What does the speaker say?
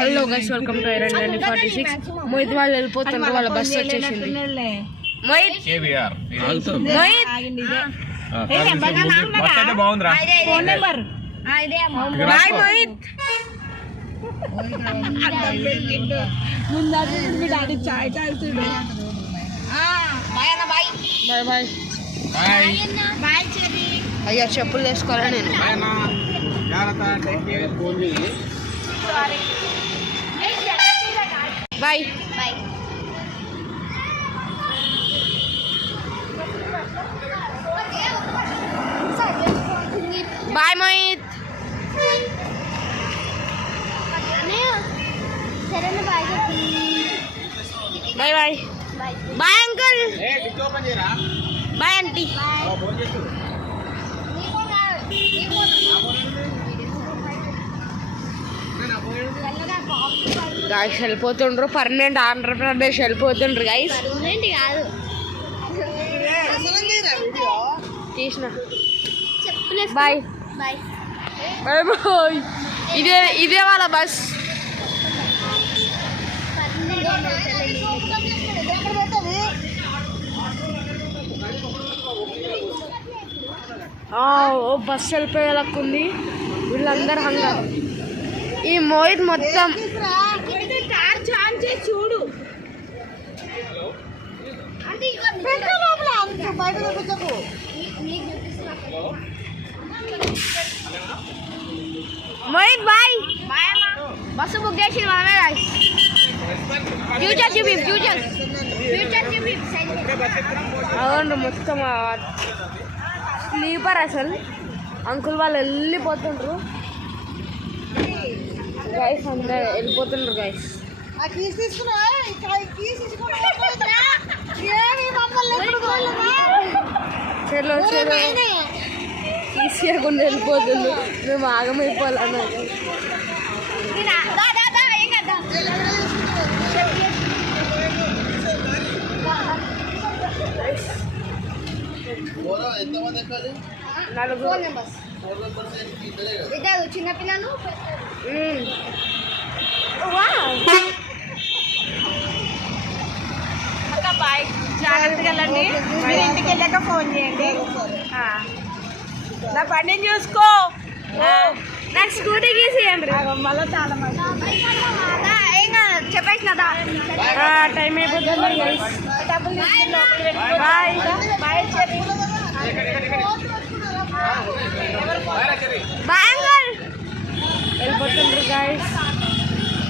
Hello guys, welcome to iron 46. Mohit వాళ్ళు వెళ్ళిపోతున్నారు, వాళ్ళ బస్సు వచ్చేసింది. మోహిత్ బాగుందిరా బాయ్ మోహిత్. Bye bye. అయ్యా చెప్పులు వేసుకోవాలా నేను? Bye bye Mohit. Bye bye bye uncle. Bye aunty. Guys వెళ్ళిపోతుండ్రు, పర్మనెంట్ ఆంధ్రప్రదేశ్ వెళ్ళిపోతుండ్రు గాయస్. కాదు తీసిన. Bye bye bye. ఇదే వాళ్ళ బస్. బస్సు వెళ్ళిపోయేలాక్కుంది. వీళ్ళందరూ హంగా. ఈ మోహిత్ మొత్తం చూడు. మోహిత్ బాయ్. బస్సు బుక్ చేసి మనమే ఫ్యూచర్ అవును. మొత్తం స్లీపర్ అసలు. అంకుల్ వాళ్ళు వెళ్ళిపోతుండ్రు గైస్, అందరు వెళ్ళిపోతుండ్రు గైస్. చలో చలో తీసేయకుండా వెళ్ళిపోతుండ్రు. మేము ఆగమైపోవాలన్నా. చిన్నపిల్లలు. బాయ్, జాగ్రత్తగా వెళ్ళండి. మీరు ఇంటికి వెళ్ళాక ఫోన్ చేయండి. నా బండిని చూసుకో. నాకు స్కూటీ గీసేయండి. మళ్ళీ చాలా మంది చెప్పేసిన టైం అయిపోతుంది. Bye bye bye uncle. వెళ్ళిపోతుండ్రు గాయస్.